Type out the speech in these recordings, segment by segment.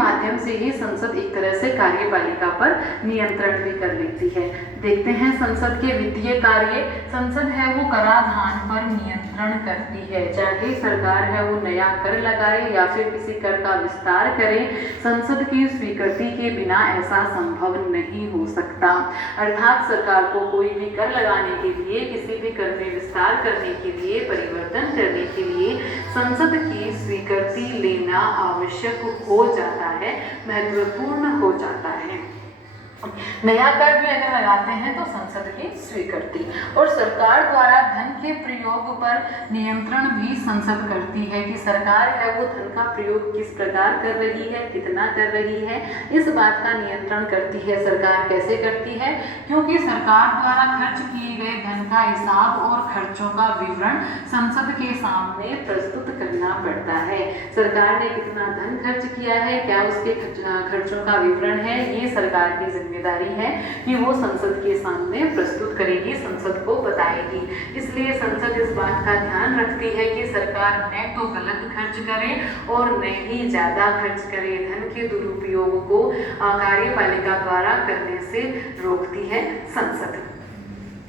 माध्यम से ही संसद एक तरह से कार्यपालिका पर नियंत्रण भी कर लेती है। देखते हैं संसद के वित्तीय कार्य। संसद है वो कराधान पर नियंत्रण करती है, चाहे सरकार है वो नया कर लगाए या फिर किसी कर का विस्तार करे, संसद की स्वीकृति के बिना ऐसा संभव नहीं हो सकता। अर्थात सरकार को कोई भी कर लगाने के लिए, किसी भी कर में विस्तार करने के लिए, परिवर्तन करने के लिए संसद की स्वीकृति लेना आवश्यक हो जाता है, महत्वपूर्ण हो जाता है। नया कर भी अगर लगाते हैं तो संसद की स्वीकृति, और सरकार द्वारा धन के प्रयोग पर नियंत्रण भी संसद करती है कि सरकार है वो धन का प्रयोग किस प्रकार कर रही है, कितना कर रही है, इस बात का नियंत्रण करती है। सरकार कैसे करती है? क्योंकि सरकार द्वारा खर्च किए गए धन का हिसाब और खर्चों का विवरण संसद के सामने प्रस्तुत करना पड़ता है। सरकार ने कितना धन खर्च किया है, क्या उसके खर्चों का विवरण है, ये सरकार की जिम्मेदारी है कि वो संसद के सामने प्रस्तुत करेगी, संसद को बताएगी। इसलिए संसद इस बात का ध्यान रखती है कि सरकार न तो गलत खर्च करे और न ही ज्यादा खर्च करे। धन के दुरुपयोग को कार्यपालिका द्वारा करने से रोकती है संसद।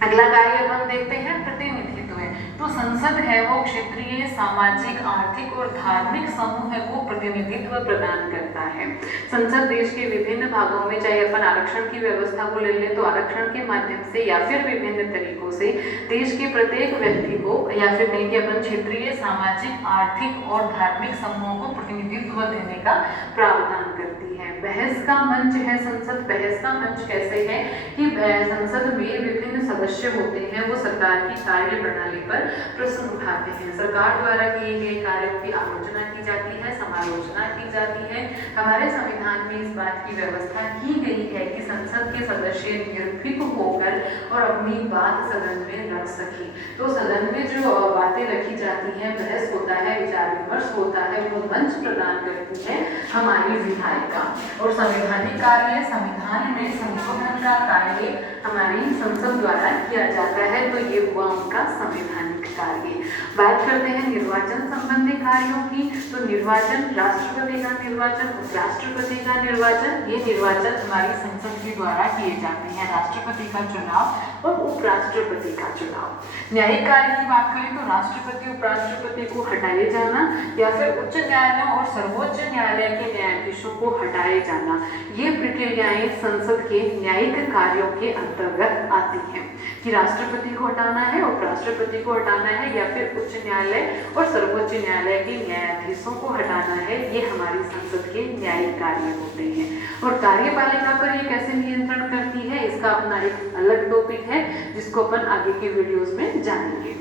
अगला कार्य अपन देखते हैं प्रतिनिधित्व है। तो संसद है वो क्षेत्रीय, सामाजिक, आर्थिक और धार्मिक समूह को प्रतिनिधित्व प्रदान करता है। संसद देश के विभिन्न भागों में, चाहे अपन आरक्षण की व्यवस्था को ले लें तो आरक्षण के माध्यम से या फिर विभिन्न तरीकों से देश के प्रत्येक व्यक्ति को, या फिर कहीं के अपन क्षेत्रीय, सामाजिक, आर्थिक और धार्मिक समूहों को प्रतिनिधित्व देने का प्रावधान करती है। बहस का मंच है संसद। बहस का मंच कैसे है कि संसद में विभिन्न सदस्य होते हैं, वो सरकार की कार्य प्रणाली पर प्रश्न उठाते हैं। सरकार द्वारा किए गए कार्यों की आलोचना की जाती है, समालोचना की जाती है। हमारे संविधान में इस बात की व्यवस्था की गई है कि संसद के सदस्य निर्भीक होकर और अपनी बात सदन में रख सके। तो सदन में जो बातें रखी जाती हैं, बहस होता है, विचार विमर्श होता है, वो मंच प्रदान करती है हमारी विधायिका। और संवैधानिक कार्य, संविधान में संशोधन का कार्य हमारी संसद द्वारा किया जाता है, तो ये हुआ उनका संवैधानिक कार्य। बात करते हैं निर्वाचन संबंधी कार्यों की। तो निर्वाचन, राष्ट्रपति का निर्वाचन, उपराष्ट्रपति का निर्वाचन, ये निर्वाचन हमारी संसद के द्वारा किए जाते हैं। राष्ट्रपति का चुनाव और उपराष्ट्रपति का चुनाव। न्यायिक कार्य की बात करें तो राष्ट्रपति, उपराष्ट्रपति को हटाए जाना या फिर उच्च न्यायालय और सर्वोच्च न्यायालय के न्यायाधीशों को हटाए जाना, ये प्रक्रियाएं संसद के न्यायिक कार्यों के अंतर्गत आती हैं कि राष्ट्रपति को हटाना है, उपराष्ट्रपति को हटाना है या फिर उच्च न्यायालय और सर्वोच्च न्यायालय के न्यायाधीशों को हटाना है। ये हमारी संसद के न्यायिक कार्य होते हैं। और कार्यपालिका पर ये कैसे नियंत्रण करती है, इसका अपना एक अलग टॉपिक है जिसको अपन आगे के वीडियोस में जानेंगे।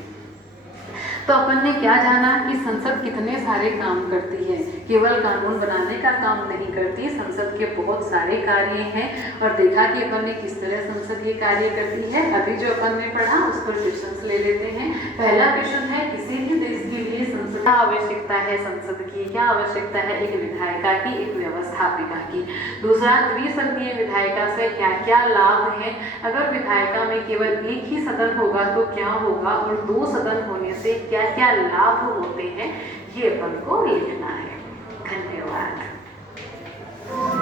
तो अपन ने क्या जाना कि संसद कितने सारे काम करती है, केवल कानून बनाने का काम नहीं करती, संसद के बहुत सारे कार्य हैं। और देखा कि अपन ने किस तरह संसद ये कार्य करती है। अभी जो अपन ने पढ़ा उस पर क्वेश्चन ले लेते हैं। पहला क्वेश्चन है, किसी भी देश के लिए संसद क्या आवश्यकता है, संसद की क्या आवश्यकता है, एक विधायिका की, एक व्यवस्थापिका की। दूसरा, द्विसदनीय विधायिका से क्या क्या लाभ है, अगर विधायिका में केवल एक ही सदन होगा तो क्या होगा, और दो सदन होने से क्या क्या लाभ होते हैं, ये अपन को लिखना है। धन्यवाद।